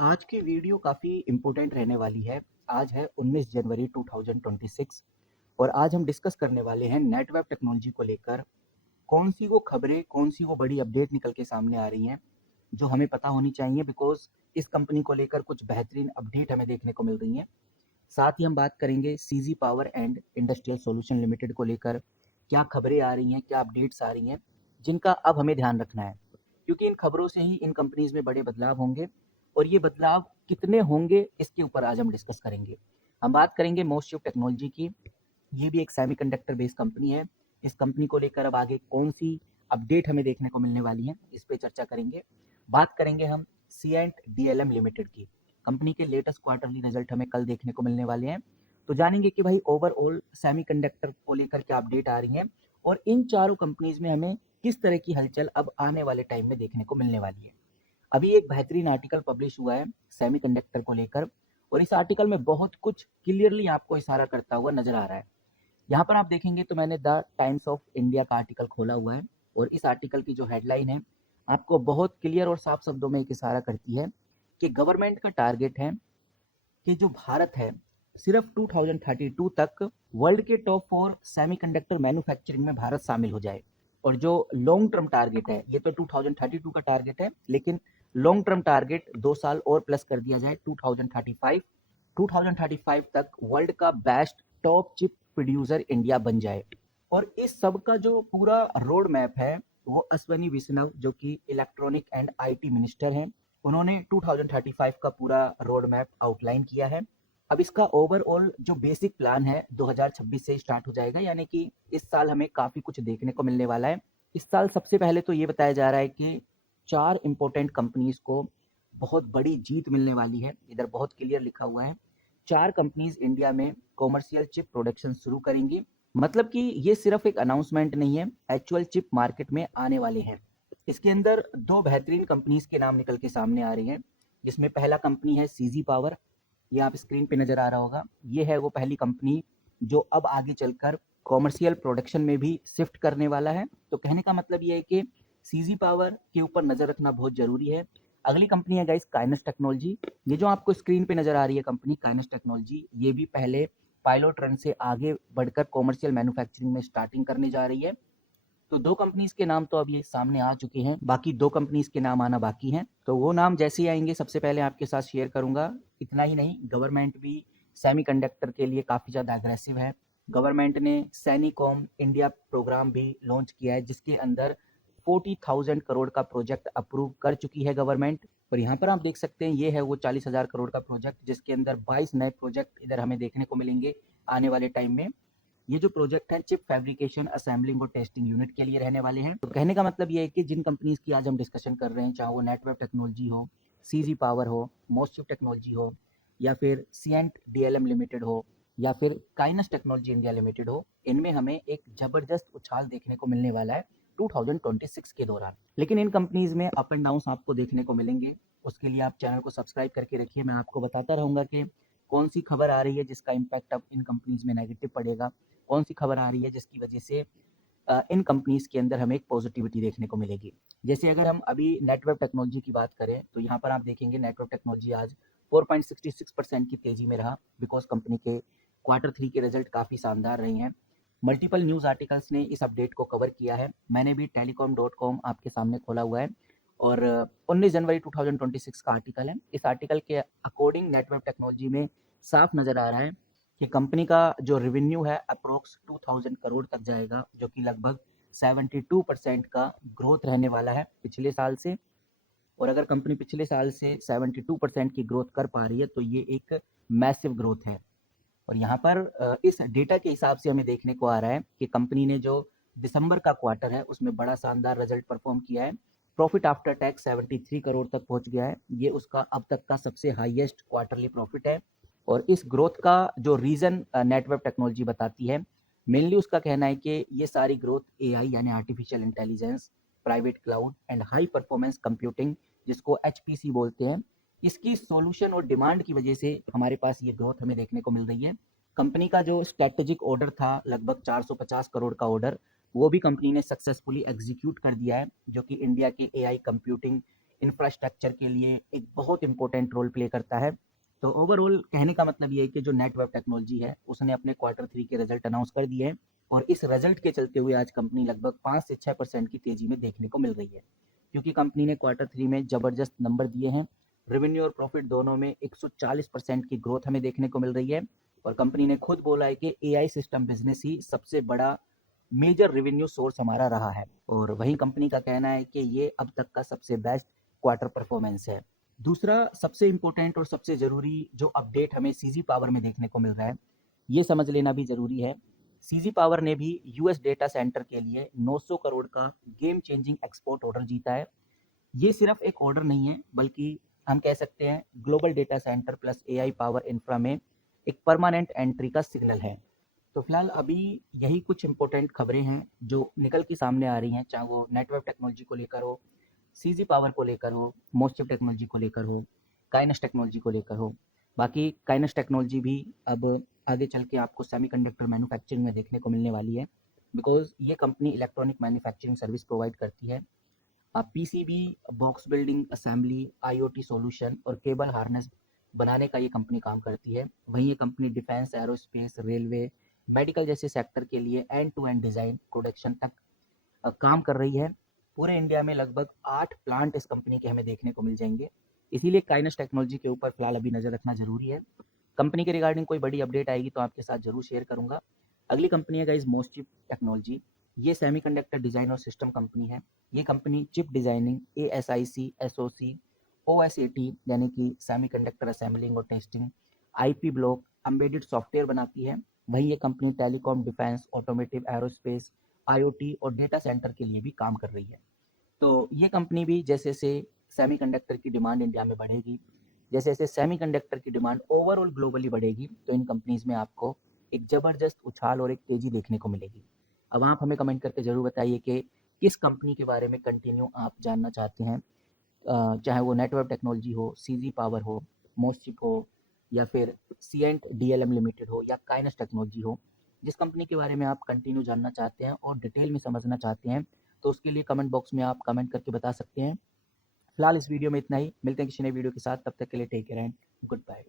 आज की वीडियो काफ़ी इम्पोर्टेंट रहने वाली है। आज है 19 जनवरी 2026 और आज हम डिस्कस करने वाले हैं नेटवर्क टेक्नोलॉजी को लेकर कौन सी वो खबरें, कौन सी वो बड़ी अपडेट निकल के सामने आ रही हैं, जो हमें पता होनी चाहिए बिकॉज़ इस कंपनी को लेकर कुछ बेहतरीन अपडेट हमें देखने को मिल रही हैं। साथ ही हम बात करेंगे CG power and industrial solution limited को लेकर क्या खबरें आ रही हैं, क्या अपडेट्स आ रही हैं, जिनका अब हमें ध्यान रखना है। क्योंकि इन खबरों से ही इन कंपनीज में बड़े बदलाव होंगे और ये बदलाव कितने होंगे इसके ऊपर आज हम डिस्कस करेंगे। हम बात करेंगे मोस्टशिफ्ट टेक्नोलॉजी की। ये भी एक सेमीकंडक्टर बेस्ड कंपनी है। इस कंपनी को लेकर अब आगे कौन सी अपडेट हमें देखने को मिलने वाली है, इस पे चर्चा करेंगे। बात करेंगे हम सीएंट डीएलएम लिमिटेड की। कंपनी के लेटेस्ट क्वार्टरली रिजल्ट हमें कल देखने को मिलने वाले हैं, तो जानेंगे कि भाई ओवरऑल सेमीकंडक्टर को लेकर क्या अपडेट आ रही है और इन चारों कंपनीज में हमें किस तरह की हलचल अब आने वाले टाइम में देखने को मिलने वाली है। अभी एक बेहतरीन आर्टिकल पब्लिश हुआ है सेमीकंडक्टर को लेकर और इस आर्टिकल में बहुत कुछ क्लियरली आपको इशारा करता हुआ नजर आ रहा है। यहाँ पर आप देखेंगे तो मैंने द टाइम्स ऑफ इंडिया का आर्टिकल खोला हुआ है और इस आर्टिकल की जो हेडलाइन है आपको बहुत क्लियर और साफ शब्दों में एक इशारा करती है कि गवर्नमेंट का टारगेट है कि जो भारत है सिर्फ 2032 तक वर्ल्ड के टॉप 4 सेमीकंडक्टर मैन्युफैक्चरिंग में भारत शामिल हो जाए। और जो लॉन्ग टर्म टारगेट है, ये तो 2032 का टारगेट है, लेकिन लॉन्ग टर्म टारगेट 2 साल और प्लस कर दिया जाए 2035 तक वर्ल्ड का best top chip producer India बन जाए। और इस सब का जो पूरा रोड मैप है वो अश्वनी वैष्णव जो कि इलेक्ट्रॉनिक एंड आईटी मिनिस्टर हैं, उन्होंने 2035 का पूरा रोड मैप आउटलाइन किया है। अब इसका ओवरऑल जो बेसिक प्लान है 2026 से स्टार्ट हो जाएगा, यानी कि इस साल हमें काफ़ी कुछ देखने को मिलने वाला है। इस साल सबसे पहले तो ये बताया जा रहा है कि 4 इंपॉर्टेंट कंपनीज को बहुत बड़ी जीत मिलने वाली है। इधर बहुत क्लियर लिखा हुआ है 4 कंपनीज इंडिया में कॉमर्शियल चिप प्रोडक्शन शुरू करेंगी। मतलब कि ये सिर्फ एक अनाउंसमेंट नहीं है, एक्चुअल चिप मार्केट में आने वाले हैं। इसके अंदर 2 बेहतरीन कंपनीज के नाम निकल के सामने आ रही हैं, जिसमें पहला कंपनी है सीजी पावर। ये आप स्क्रीन पे नजर आ रहा होगा, ये है वो पहली कंपनी जो अब आगे चलकर कॉमर्शियल प्रोडक्शन में भी शिफ्ट करने वाला है। तो कहने का मतलब ये है कि सीजी पावर के ऊपर नजर रखना बहुत जरूरी है। अगली कंपनी है गाइस काइनस टेक्नोलॉजी। ये जो आपको स्क्रीन पे नजर आ रही है कंपनी काइनस टेक्नोलॉजी, ये भी पहले पायलट रन से आगे बढ़कर कॉमर्शियल मैन्युफैक्चरिंग में स्टार्टिंग करने जा रही है। तो 2 कंपनीज के नाम तो अब ये सामने आ चुके हैं, बाकी 2 कंपनीज के नाम आना बाकी हैं। तो वो नाम जैसे ही आएंगे सबसे पहले आपके साथ शेयर करूंगा। इतना ही नहीं, गवर्नमेंट भी सेमीकंडक्टर के लिए काफ़ी ज़्यादा अग्रेसिव है। गवर्नमेंट ने सैनिकॉम इंडिया प्रोग्राम भी लॉन्च किया है, जिसके अंदर 40,000 करोड़ का प्रोजेक्ट अप्रूव कर चुकी है गवर्नमेंट। और यहाँ पर आप देख सकते हैं ये है वो 40,000 करोड़ का प्रोजेक्ट, जिसके अंदर 22 नए प्रोजेक्ट इधर हमें देखने को मिलेंगे आने वाले टाइम में। ये जो प्रोजेक्ट है चिप फैब्रिकेशन असेंबलिंग और टेस्टिंग यूनिट के लिए रहने वाले हैं। तो कहने का मतलब ये है कि जिन कंपनीज की आज हम डिस्कशन कर रहे हैं, चाहे वो नेटवर्क टेक्नोलॉजी हो, सीजी पावर हो, मोस्टशिफ्ट टेक्नोलॉजी हो, या फिर सीएंट डीएलएम लिमिटेड हो, या फिर काइनस टेक्नोलॉजी इंडिया लिमिटेड हो, इनमें हमें एक जबरदस्त उछाल देखने को मिलने वाला है 2026 के दौरान। लेकिन इन कंपनीज में अप एंड डाउन आपको देखने को मिलेंगे। उसके लिए आप चैनल को सब्सक्राइब करके रखिए। मैं आपको बताता रहूंगा कि कौन सी खबर आ रही है जिसका इम्पैक्ट अब इन कंपनीज में नेगेटिव पड़ेगा, कौन सी खबर आ रही है जिसकी वजह से इन कंपनीज के अंदर हमें एक पॉजिटिविटी देखने को मिलेगी। जैसे अगर हम अभी नेटवर्क टेक्नोलॉजी की बात करें तो यहाँ पर आप देखेंगे नेटवर्क टेक्नोलॉजी आज 4.66% की तेजी में रहा, बिकॉज कंपनी के Q3 के रिजल्ट काफ़ी शानदार रहे हैं। मल्टीपल न्यूज़ आर्टिकल्स ने इस अपडेट को कवर किया है। मैंने भी telecom.com आपके सामने खोला हुआ है और 19 जनवरी 2026 का आर्टिकल है। इस आर्टिकल के अकॉर्डिंग नेटवर्क टेक्नोलॉजी में साफ नज़र आ रहा है कि कंपनी का जो रेवेन्यू है अप्रोक्स 2000 करोड़ तक जाएगा, जो कि लगभग 72% का ग्रोथ रहने वाला है पिछले साल से। और अगर कंपनी पिछले साल से 72% की ग्रोथ कर पा रही है तो ये एक मैसिव ग्रोथ है। और यहाँ पर इस डेटा के हिसाब से हमें देखने को आ रहा है कि कंपनी ने जो दिसंबर का क्वार्टर है उसमें बड़ा शानदार रिजल्ट परफॉर्म किया है। प्रॉफिट आफ्टर टैक्स 73 करोड़ तक पहुंच गया है। ये उसका अब तक का सबसे हाईएस्ट क्वार्टरली प्रॉफिट है। और इस ग्रोथ का जो रीज़न नेटवर्क टेक्नोलॉजी बताती है, मेनली उसका कहना है कि ये सारी ग्रोथ एआई यानी artificial intelligence, private cloud and high performance computing, जिसको एचपीसी बोलते हैं, इसकी सॉल्यूशन और डिमांड की वजह से हमारे पास ये ग्रोथ हमें देखने को मिल रही है। कंपनी का जो स्ट्रेटेजिक ऑर्डर था लगभग 450 करोड़ का ऑर्डर, वो भी कंपनी ने सक्सेसफुली एग्जीक्यूट कर दिया है, जो कि इंडिया के एआई कंप्यूटिंग इंफ्रास्ट्रक्चर के लिए एक बहुत इंपॉर्टेंट रोल प्ले करता है। तो ओवरऑल कहने का मतलब ये है कि जो नेटवर्क टेक्नोलॉजी है उसने अपने क्वार्टर 3 के रिजल्ट अनाउंस कर दिए हैं और इस रिजल्ट के चलते हुए आज कंपनी लगभग 5 से 6% की तेजी में देखने को मिल रही है, क्योंकि कंपनी ने क्वार्टर 3 में जबरदस्त नंबर दिए हैं। रेवेन्यू और प्रॉफिट दोनों में 140% की ग्रोथ हमें देखने को मिल रही है और कंपनी ने खुद बोला है कि एआई सिस्टम बिजनेस ही सबसे बड़ा मेजर रेवेन्यू सोर्स हमारा रहा है और वहीं कंपनी का कहना है कि ये अब तक का सबसे बेस्ट क्वार्टर परफॉर्मेंस है। दूसरा सबसे इम्पोर्टेंट और सबसे ज़रूरी जो अपडेट हमें सीजी पावर में देखने को मिल रहा है, ये समझ लेना भी ज़रूरी है। सीजी पावर ने भी यूएस डेटा सेंटर के लिए 900 करोड़ का गेम चेंजिंग एक्सपोर्ट ऑर्डर जीता है। ये सिर्फ एक ऑर्डर नहीं है, बल्कि हम कह सकते हैं global data centre plus AI power infra में एक परमानेंट एंट्री का सिग्नल है। तो फिलहाल अभी यही कुछ इंपॉर्टेंट खबरें हैं जो निकल के सामने आ रही हैं, चाहे वो नेटवर्क टेक्नोलॉजी को लेकर हो, सीजी पावर को लेकर हो, मोस्टचिप टेक्नोलॉजी को लेकर हो, काइनस टेक्नोलॉजी को लेकर हो। बाकी काइनस टेक्नोलॉजी भी अब आगे चल के आपको सेमीकंडक्टर मैन्युफैक्चरिंग में देखने को मिलने वाली है, बिकॉज ये company electronic manufacturing service provide करती है। PCB, box building, assembly, IoT solution और केबल हार्नेस बनाने का ये कंपनी काम करती है। वहीं ये company defence, aerospace, railway, medical जैसे सेक्टर के लिए end to end design production तक काम कर रही है। पूरे इंडिया में लगभग 8 प्लांट इस कंपनी के हमें देखने को मिल जाएंगे। इसीलिए काइनस टेक्नोलॉजी के ऊपर फिलहाल अभी नज़र रखना ज़रूरी है। कंपनी के रिगार्डिंग कोई बड़ी अपडेट आएगी तो आपके साथ ज़रूर शेयर करूँगा। अगली कंपनी है गाइस मोस्टचिप टेक्नोलॉजी। ये सेमीकंडक्टर डिज़ाइन और सिस्टम कंपनी है। ये company chip designing, ASIC, SOC, OSAT यानी कि सेमीकंडक्टर असेंबलिंग और testing, IP block, embedded software बनाती है। वहीं ये company telecom, defence, automotive, aerospace, IoT और डेटा सेंटर के लिए भी काम कर रही है। तो ये कंपनी भी जैसे जैसे सेमीकंडक्टर की डिमांड इंडिया में बढ़ेगी, जैसे जैसे सेमीकंडक्टर की डिमांड ओवरऑल ग्लोबली बढ़ेगी, तो इन कंपनीज में आपको एक ज़बरदस्त उछाल और एक तेज़ी देखने को मिलेगी। अब आप हमें कमेंट करके ज़रूर बताइए कि किस कंपनी के बारे में कंटिन्यू आप जानना चाहते हैं, चाहे वो नेटवर्क टेक्नोलॉजी हो, सीजी पावर हो, मोस्टचिप हो, या फिर सीएंट डीएलएम लिमिटेड हो, या काइनस टेक्नोलॉजी हो। जिस कंपनी के बारे में आप कंटिन्यू जानना चाहते हैं और डिटेल में समझना चाहते हैं, तो उसके लिए कमेंट बॉक्स में आप कमेंट करके बता सकते हैं। फिलहाल इस वीडियो में इतना ही, मिलते हैं किसी नए वीडियो के साथ, तब तक के लिए take care and good bye.